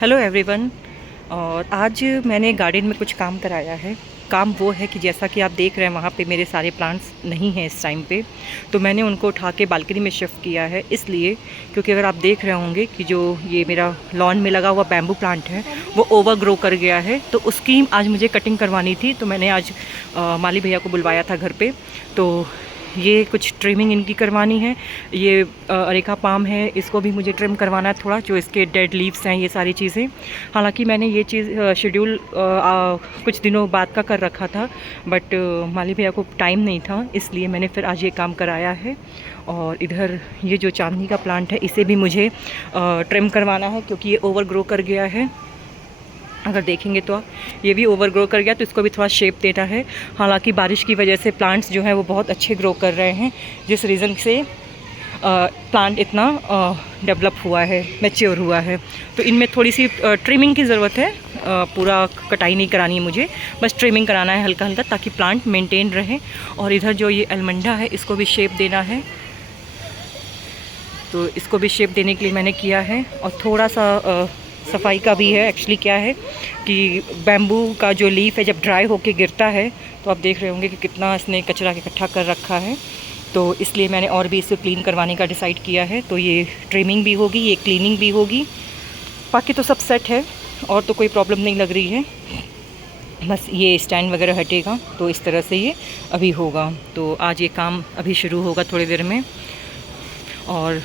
Hello everyone. और आज मैंने गार्डन में कुछ काम कराया है। काम वो है कि जैसा कि आप देख रहे हैं वहाँ पे मेरे सारे प्लांट्स नहीं हैं इस टाइम पे, तो मैंने उनको उठा के बालकनी में शिफ्ट किया है। इसलिए क्योंकि अगर आप देख रहे होंगे कि जो ये मेरा लॉन में लगा हुआ बैम्बू प्लांट है वो ओवर ग्रो कर गया है, तो उसकी आज मुझे कटिंग करवानी थी। तो मैंने आज माली भैया को बुलवाया था घर पे। तो ये कुछ ट्रिमिंग इनकी करवानी है। ये अरेका पाम है, इसको भी मुझे ट्रिम करवाना है थोड़ा, जो इसके डेड लीव्स हैं, ये सारी चीज़ें। हालांकि मैंने ये चीज़ शेड्यूल कुछ दिनों बाद का कर रखा था, बट माली भैया को टाइम नहीं था, इसलिए मैंने फिर आज ये काम कराया है। और इधर ये जो चांदनी का प्लांट है इसे भी मुझे ट्रिम करवाना है, क्योंकि ये ओवर ग्रो कर गया है। अगर देखेंगे तो ये भी ओवर ग्रो कर गया, तो इसको भी थोड़ा शेप देना है। हालांकि बारिश की वजह से प्लांट्स जो हैं वो बहुत अच्छे ग्रो कर रहे हैं, जिस रीज़न से प्लांट इतना डेवलप हुआ है, मैच्योर हुआ है। तो इनमें थोड़ी सी ट्रिमिंग की ज़रूरत है। पूरा कटाई नहीं करानी है मुझे, बस ट्रिमिंग कराना है हल्का हल्का, ताकि प्लांट मेंटेन रहे। और इधर जो ये अलमंडा है इसको भी शेप देना है, तो इसको भी शेप देने के लिए मैंने किया है। और थोड़ा सा सफाई का भी है। एक्चुअली क्या है कि बैम्बू का जो लीफ है जब ड्राई होके गिरता है, तो आप देख रहे होंगे कि कितना इसने कचरा इकट्ठा कर रखा है। तो इसलिए मैंने और भी इसे क्लीन करवाने का डिसाइड किया है। तो ये ट्रिमिंग भी होगी, ये क्लीनिंग भी होगी। बाकी तो सब सेट है और तो कोई प्रॉब्लम नहीं लग रही है। बस ये स्टैंड वगैरह हटेगा, तो इस तरह से ये अभी होगा। तो आज ये काम अभी शुरू होगा थोड़ी देर में। और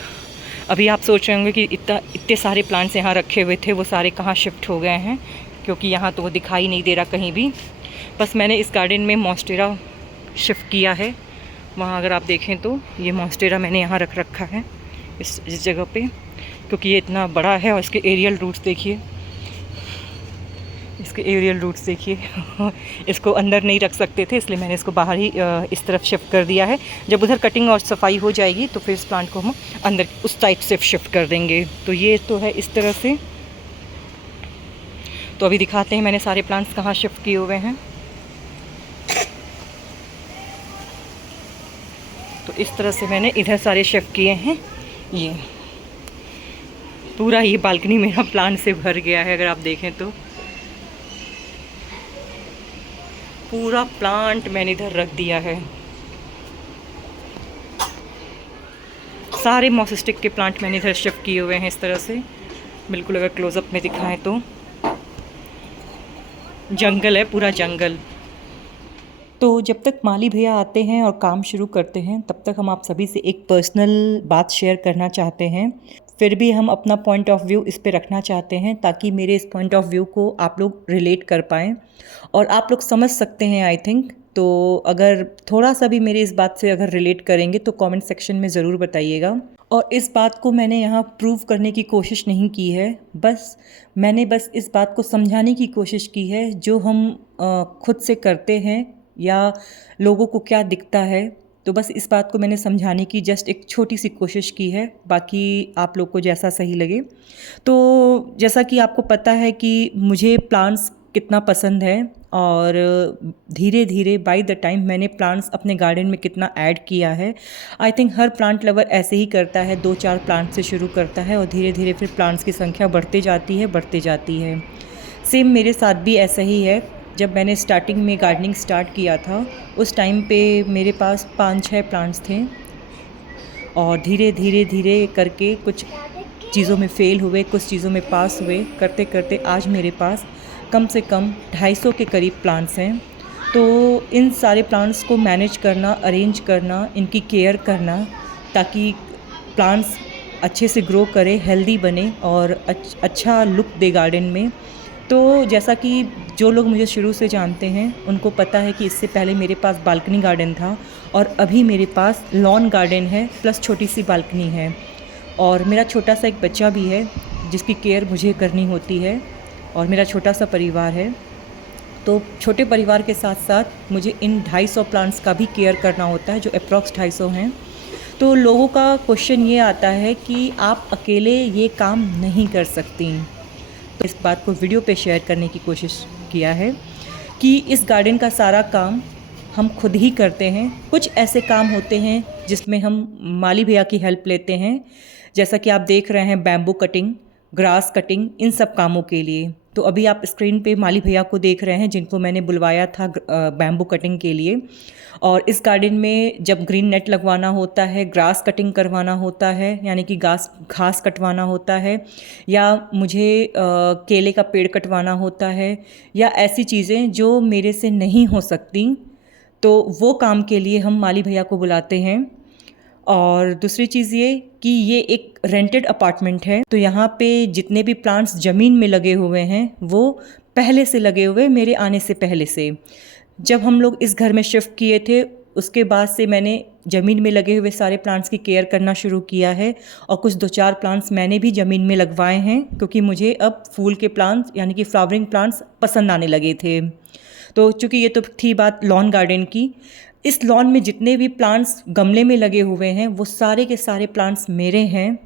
अभी आप सोच रहे होंगे कि इतने सारे प्लांट्स यहाँ रखे हुए थे, वो सारे कहाँ शिफ्ट हो गए हैं, क्योंकि यहाँ तो वो दिखाई नहीं दे रहा कहीं भी। बस मैंने इस गार्डन में मॉन्स्टेरा शिफ्ट किया है। वहाँ अगर आप देखें तो ये मॉन्स्टेरा मैंने यहाँ रख रखा है इस जगह पे, क्योंकि ये इतना बड़ा है। और इसके एरियल रूट्स देखिए, इसके एरियल रूट्स देखिए इसको अंदर नहीं रख सकते थे, इसलिए मैंने इसको बाहर ही इस तरफ शिफ्ट कर दिया है। जब उधर कटिंग और सफाई हो जाएगी तो फिर इस प्लांट को हम अंदर उस टाइप से शिफ्ट कर देंगे। तो ये तो है इस तरह से। तो अभी दिखाते हैं मैंने सारे प्लांट्स कहाँ शिफ्ट किए हुए हैं। तो इस तरह से मैंने इधर सारे शिफ्ट किए हैं। ये पूरा ये बालकनी मेरा प्लांट से भर गया है। अगर आप देखें तो पूरा प्लांट मैंने इधर रख दिया है। सारे मॉसिस्टिक के प्लांट मैंने इधर शिफ्ट किए हुए हैं इस तरह से। बिल्कुल अगर क्लोजअप में दिखाएं तो जंगल है, पूरा जंगल। तो जब तक माली भैया आते हैं और काम शुरू करते हैं, तब तक हम आप सभी से एक पर्सनल बात शेयर करना चाहते हैं। फिर भी हम अपना पॉइंट ऑफ व्यू इस पे रखना चाहते हैं, ताकि मेरे इस पॉइंट ऑफ व्यू को आप लोग रिलेट कर पाएँ और आप लोग समझ सकते हैं आई थिंक। तो अगर थोड़ा सा भी मेरी इस बात से अगर रिलेट करेंगे तो कमेंट सेक्शन में ज़रूर बताइएगा। और इस बात को मैंने यहाँ प्रूव करने की कोशिश नहीं की है, मैंने बस इस बात को समझाने की कोशिश की है। जो हम खुद से करते हैं या लोगों को क्या दिखता है, तो बस इस बात को मैंने समझाने की जस्ट एक छोटी सी कोशिश की है। बाकी आप लोग को जैसा सही लगे। तो जैसा कि आपको पता है कि मुझे प्लांट्स कितना पसंद है, और धीरे धीरे बाय द टाइम मैंने प्लांट्स अपने गार्डन में कितना ऐड किया है। I think her plant lover ऐसे ही करता है, 2-4 प्लांट से शुरू करता है और धीरे धीरे फिर प्लांट्स की संख्या बढ़ते जाती है। सेम मेरे साथ भी ऐसा ही है। जब मैंने स्टार्टिंग में गार्डनिंग स्टार्ट किया था, उस टाइम पे मेरे पास 5-6 प्लांट्स थे, और धीरे करके कुछ चीज़ों में फ़ेल हुए, कुछ चीज़ों में पास हुए, करते करते आज मेरे पास कम से कम 250 के करीब प्लांट्स हैं। तो इन सारे प्लांट्स को मैनेज करना, अरेंज करना, इनकी केयर करना, ताकि प्लांट्स अच्छे से ग्रो करे, हेल्दी बने और अच्छा लुक दे गार्डन में। तो जैसा कि जो लोग मुझे शुरू से जानते हैं उनको पता है कि इससे पहले मेरे पास बालकनी गार्डन था, और अभी मेरे पास लॉन गार्डन है प्लस छोटी सी बालकनी है। और मेरा छोटा सा एक बच्चा भी है जिसकी केयर मुझे करनी होती है, और मेरा छोटा सा परिवार है। तो छोटे परिवार के साथ साथ मुझे इन 250 प्लांट्स का भी केयर करना होता है, जो अप्रॉक्स 250 हैं। तो लोगों का क्वेश्चन ये आता है कि आप अकेले ये काम नहीं कर सकती। तो इस बात को वीडियो पे शेयर करने की कोशिश किया है कि इस गार्डन का सारा काम हम खुद ही करते हैं। कुछ ऐसे काम होते हैं जिसमें हम माली भैया की हेल्प लेते हैं, जैसा कि आप देख रहे हैं बैम्बू कटिंग, ग्रास कटिंग, इन सब कामों के लिए। तो अभी आप स्क्रीन पे माली भैया को देख रहे हैं जिनको मैंने बुलवाया था बैम्बू कटिंग के लिए। और इस गार्डन में जब ग्रीन नेट लगवाना होता है, ग्रास कटिंग करवाना होता है, यानी कि घास कटवाना होता है, या मुझे केले का पेड़ कटवाना होता है, या ऐसी चीज़ें जो मेरे से नहीं हो सकती, तो वो काम के लिए हम माली भैया को बुलाते हैं। और दूसरी चीज़ ये कि ये एक रेंटेड अपार्टमेंट है, तो यहाँ पे जितने भी प्लांट्स ज़मीन में लगे हुए हैं वो पहले से लगे हुए, मेरे आने से पहले से। जब हम लोग इस घर में शिफ्ट किए थे उसके बाद से मैंने ज़मीन में लगे हुए सारे प्लांट्स की केयर करना शुरू किया है। और कुछ 2-4 प्लांट्स मैंने भी ज़मीन में लगवाए हैं, क्योंकि मुझे अब फूल के प्लांट्स यानी कि फ्लावरिंग प्लांट्स पसंद आने लगे थे। तो चूँकि ये तो थी बात लॉन गार्डन की, इस लॉन में जितने भी प्लांट्स गमले में लगे हुए हैं वो सारे के सारे प्लांट्स मेरे हैं,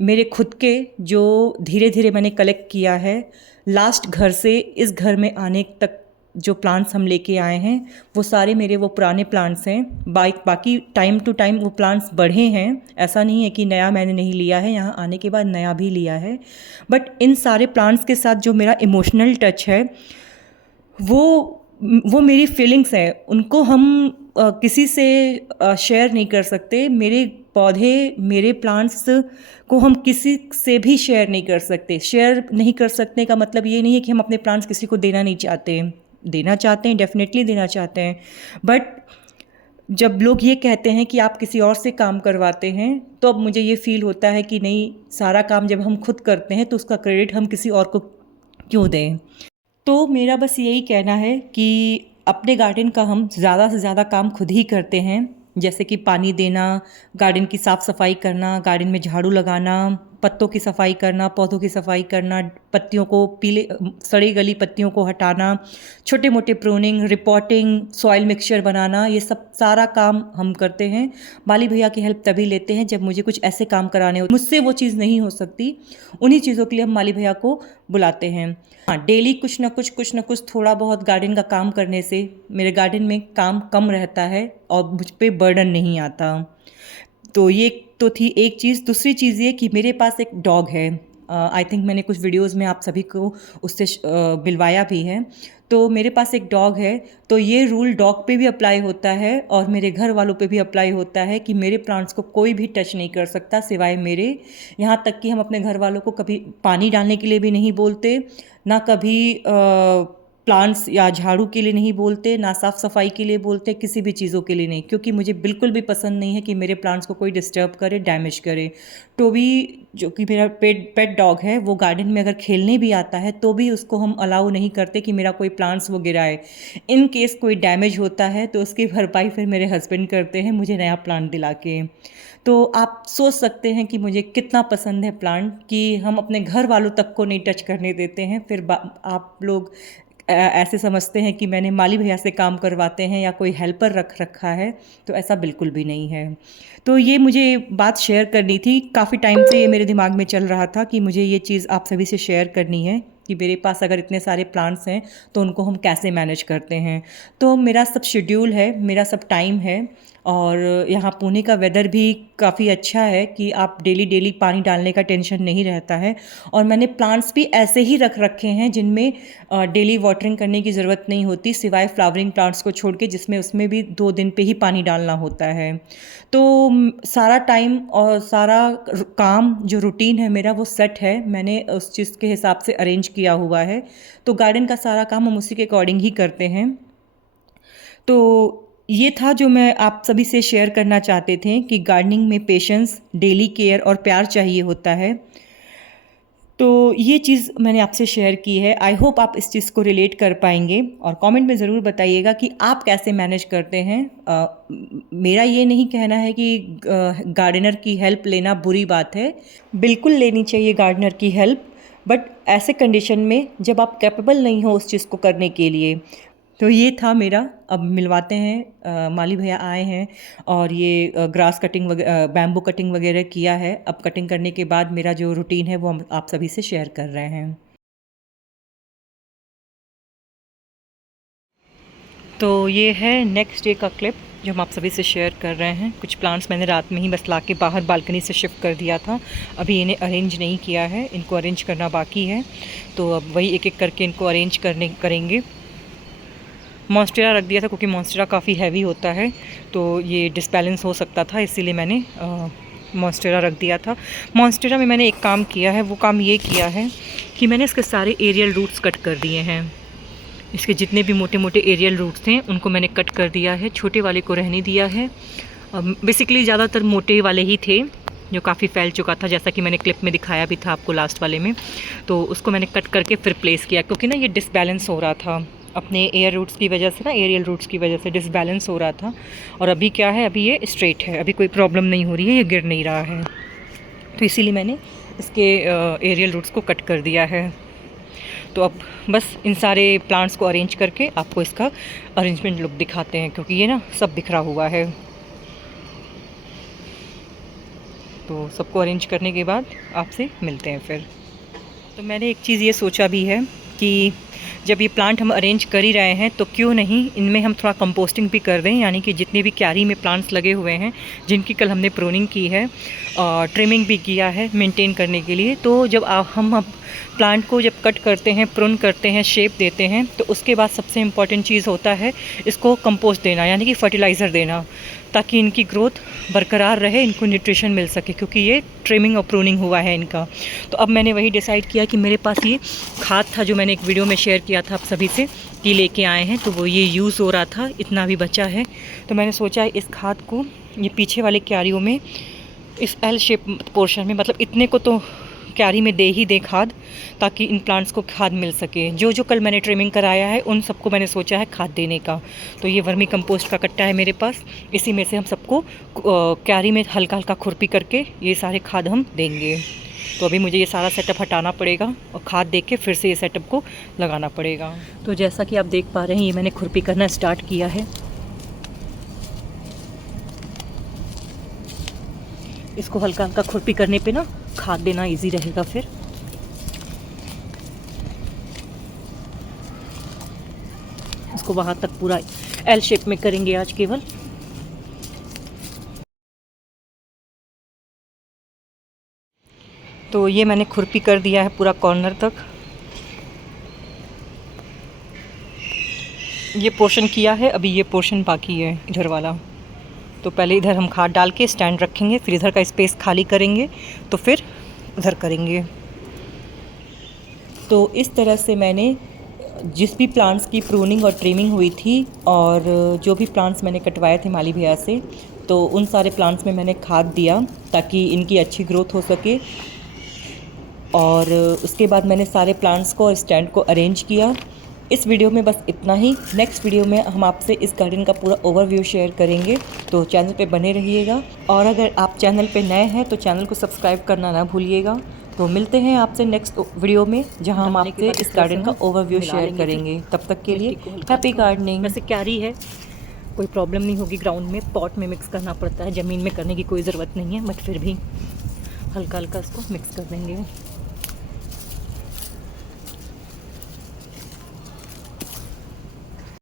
मेरे खुद के, जो धीरे धीरे मैंने कलेक्ट किया है। लास्ट घर से इस घर में आने तक जो प्लांट्स हम लेके आए हैं वो सारे मेरे वो पुराने प्लांट्स हैं। बाकी टाइम टू टाइम वो प्लांट्स बढ़े हैं, ऐसा नहीं है कि नया मैंने नहीं लिया है, यहाँ आने के बाद नया भी लिया है। बट इन सारे प्लांट्स के साथ जो मेरा इमोशनल टच है वो मेरी फीलिंग्स है, उनको हम किसी से शेयर नहीं कर सकते। मेरे पौधे, मेरे प्लांट्स को हम किसी से भी शेयर नहीं कर सकते। शेयर नहीं कर सकने का मतलब ये नहीं है कि हम अपने प्लांट्स किसी को देना नहीं चाहते। देना चाहते हैं, डेफिनेटली देना चाहते हैं। बट जब लोग ये कहते हैं कि आप किसी और से काम करवाते हैं, तो अब मुझे ये फील होता है कि नहीं, सारा काम जब हम खुद करते हैं तो उसका क्रेडिट हम किसी और को क्यों दें। तो मेरा बस यही कहना है कि अपने गार्डन का हम ज़्यादा से ज़्यादा काम खुद ही करते हैं, जैसे कि पानी देना, गार्डन की साफ़ सफाई करना, गार्डन में झाड़ू लगाना, पत्तों की सफाई करना, पौधों की सफाई करना, पत्तियों को सड़ी गली पत्तियों को हटाना, छोटे मोटे प्रूनिंग, रिपोर्टिंग, सॉइल मिक्सचर बनाना, ये सब सारा काम हम करते हैं। माली भैया की हेल्प तभी लेते हैं जब मुझे कुछ ऐसे काम कराने हो, मुझसे वो चीज़ नहीं हो सकती, उन्हीं चीज़ों के लिए हम माली भैया को बुलाते हैं। हाँ, डेली कुछ ना कुछ थोड़ा बहुत गार्डन का काम करने से मेरे गार्डन में काम कम रहता है और मुझ पे बर्डन नहीं आता। तो ये तो थी एक चीज़। दूसरी चीज़ ये कि मेरे पास एक डॉग है। आई थिंक मैंने कुछ वीडियोस में आप सभी को उससे मिलवाया भी है। तो मेरे पास एक डॉग है, तो ये रूल डॉग पे भी अप्लाई होता है और मेरे घर वालों पे भी अप्लाई होता है कि मेरे प्लांट्स को कोई भी टच नहीं कर सकता सिवाय मेरे। यहाँ तक कि हम अपने घर वालों को कभी पानी डालने के लिए भी नहीं बोलते, ना कभी प्लांट्स या झाड़ू के लिए नहीं बोलते, ना साफ़ सफाई के लिए बोलते, किसी भी चीज़ों के लिए नहीं, क्योंकि मुझे बिल्कुल भी पसंद नहीं है कि मेरे प्लांट्स को कोई डिस्टर्ब करे, डैमेज करे। टोबी जो कि मेरा पेट डॉग है, वो गार्डन में अगर खेलने भी आता है तो भी उसको हम अलाउ नहीं करते कि मेरा कोई प्लांट्स वो गिराए। इन केस कोई डैमेज होता है तो उसकी भरपाई फिर मेरे हस्बैंड करते हैं मुझे नया प्लांट दिला के। तो आप सोच सकते हैं कि मुझे कितना पसंद है प्लांट, कि हम अपने घर वालों तक को नहीं टच करने देते हैं। फिर आप लोग ऐसे समझते हैं कि मैंने माली भैया से काम करवाते हैं या कोई हेल्पर रख रखा है, तो ऐसा बिल्कुल भी नहीं है। तो ये मुझे बात शेयर करनी थी, काफ़ी टाइम से ये मेरे दिमाग में चल रहा था कि मुझे ये चीज़ आप सभी से शेयर करनी है कि मेरे पास अगर इतने सारे प्लांट्स हैं तो उनको हम कैसे मैनेज करते हैं। तो मेरा सब शेड्यूल है, मेरा सब टाइम है, और यहाँ पुणे का वेदर भी काफ़ी अच्छा है कि आप डेली पानी डालने का टेंशन नहीं रहता है। और मैंने प्लांट्स भी ऐसे ही रख रखे हैं जिनमें डेली वाटरिंग करने की ज़रूरत नहीं होती, सिवाय फ्लावरिंग प्लांट्स को छोड़ के, जिसमें उसमें भी 2 दिन पे ही पानी डालना होता है। तो सारा टाइम और सारा काम जो रूटीन है मेरा वो सेट है, मैंने उस चीज़ के हिसाब से अरेंज किया हुआ है। तो गार्डन का सारा काम हम उसी के अकॉर्डिंग ही करते हैं। तो ये था जो मैं आप सभी से शेयर करना चाहते थे कि गार्डनिंग में पेशेंस, डेली केयर और प्यार चाहिए होता है। तो ये चीज़ मैंने आपसे शेयर की है। आई होप आप इस चीज़ को रिलेट कर पाएंगे, और कमेंट में ज़रूर बताइएगा कि आप कैसे मैनेज करते हैं। मेरा ये नहीं कहना है कि गार्डनर की हेल्प लेना बुरी बात है, बिल्कुल लेनी चाहिए गार्डनर की हेल्प, बट ऐसे कंडीशन में जब आप कैपेबल नहीं हो उस चीज़ को करने के लिए। तो ये था मेरा। अब मिलवाते हैं, माली भैया आए हैं और ये ग्रास कटिंग बैम्बू कटिंग वगैरह किया है। अब कटिंग करने के बाद मेरा जो रूटीन है वो हम आप सभी से शेयर कर रहे हैं। तो ये है नेक्स्ट डे का क्लिप। जो हम आप सभी से शेयर कर रहे हैं। कुछ प्लांट्स मैंने रात में ही बस ला के बाहर बालकनी से शिफ्ट कर दिया था, अभी इन्हें अरेंज नहीं किया है, इनको अरेंज करना बाकी है। तो अब वही एक एक करके इनको अरेंज करेंगे। मॉन्स्टेरा रख दिया था क्योंकि मॉन्स्टेरा काफ़ी हैवी होता है, तो ये डिसबैलेंस हो सकता था, इसीलिए मैंने मॉन्स्टेरा रख दिया था। मॉन्स्टेरा में मैंने एक काम किया है, वो काम ये किया है कि मैंने इसके सारे एरियल रूट्स कट कर दिए हैं। इसके जितने भी मोटे मोटे एरियल रूट्स थे उनको मैंने कट कर दिया है, छोटे वाले को रहने दिया है। बेसिकली ज़्यादातर मोटे वाले ही थे जो काफ़ी फैल चुका था, जैसा कि मैंने क्लिप में दिखाया भी था आपको लास्ट वाले में। तो उसको मैंने कट करके फिर प्लेस किया, क्योंकि ना ये डिसबैलेंस हो रहा था अपने एयर रूट्स की वजह से, ना एरियल रूट्स की वजह से डिसबैलेंस हो रहा था। और अभी क्या है, अभी ये स्ट्रेट है, अभी कोई प्रॉब्लम नहीं हो रही है, ये गिर नहीं रहा है। तो इसीलिए मैंने इसके एरियल रूट्स को कट कर दिया है। तो अब बस इन सारे प्लांट्स को अरेंज करके आपको इसका अरेंजमेंट लुक दिखाते हैं, क्योंकि ये ना सब बिखरा हुआ है। तो सबको अरेंज करने के बाद आपसे मिलते हैं फिर। तो मैंने एक चीज़ ये सोचा भी है कि जब ये प्लांट हम अरेंज कर ही रहे हैं तो क्यों नहीं इनमें हम थोड़ा कंपोस्टिंग भी कर दें, यानी कि जितने भी क्यारी में प्लांट्स लगे हुए हैं जिनकी कल हमने प्रूनिंग की है और ट्रिमिंग भी किया है मेंटेन करने के लिए, तो जब हम प्लांट को जब कट करते हैं, प्रून करते हैं, शेप देते हैं, तो उसके बाद सबसे इम्पॉर्टेंट चीज़ होता है इसको कंपोस्ट देना, यानी कि फर्टिलाइज़र देना, ताकि इनकी ग्रोथ बरकरार रहे, इनको न्यूट्रिशन मिल सके, क्योंकि ये ट्रिमिंग और प्रूनिंग हुआ है इनका। तो अब मैंने वही डिसाइड किया कि मेरे पास ये खाद था जो मैंने एक वीडियो में शेयर किया था आप सभी से कि लेके आए हैं, तो वो ये यूज़ हो रहा था, इतना भी बचा है। तो मैंने सोचा इस खाद को ये पीछे वाले क्यारियों में, इस एल शेप पोर्शन में, मतलब इतने को तो क्यारी में दे ही दे खाद, ताकि इन प्लांट्स को खाद मिल सके। जो जो कल मैंने ट्रिमिंग कराया है उन सबको मैंने सोचा है खाद देने का। तो ये वर्मी कंपोस्ट का कट्टा है मेरे पास, इसी में से हम सबको क्यारी में हल्का हल्का खुरपी करके ये सारे खाद हम देंगे। तो अभी मुझे ये सारा सेटअप हटाना पड़ेगा और खाद दे के फिर से ये सेटअप को लगाना पड़ेगा। तो जैसा कि आप देख पा रहे हैं, ये मैंने खुरपी करना स्टार्ट किया है। इसको हल्का हल्का खुरपी करने पे ना खाद देना इजी रहेगा। फिर इसको वहाँ तक पूरा एल शेप में करेंगे आज केवल। तो ये मैंने खुरपी कर दिया है पूरा कॉर्नर तक, ये पोर्शन किया है, अभी ये पोर्शन बाकी है इधर वाला। तो पहले इधर हम खाद डाल के स्टैंड रखेंगे, फिर इधर का स्पेस खाली करेंगे, तो फिर उधर करेंगे। तो इस तरह से मैंने जिस भी प्लांट्स की प्रूनिंग और ट्रिमिंग हुई थी और जो भी प्लांट्स मैंने कटवाए थे माली भैया से, तो उन सारे प्लांट्स में मैंने खाद दिया ताकि इनकी अच्छी ग्रोथ हो सके। और उसके बाद मैंने सारे प्लांट्स को और स्टैंड को अरेंज किया। इस वीडियो में बस इतना ही। नेक्स्ट वीडियो में हम आपसे इस गार्डन का पूरा ओवरव्यू शेयर करेंगे, तो चैनल पे बने रहिएगा। और अगर आप चैनल पे नए हैं तो चैनल को सब्सक्राइब करना ना भूलिएगा। तो मिलते हैं आपसे नेक्स्ट वीडियो में, जहां हम आपसे इस गार्डन का ओवरव्यू शेयर करेंगे। तब तक के लिए हैप्पी गार्डनिंग। वैसे क्यारी है, कोई प्रॉब्लम नहीं होगी ग्राउंड में, पॉट में मिक्स करना पड़ता है, ज़मीन में करने की कोई ज़रूरत नहीं है, बट फिर भी हल्का हल्का इसको मिक्स कर देंगे।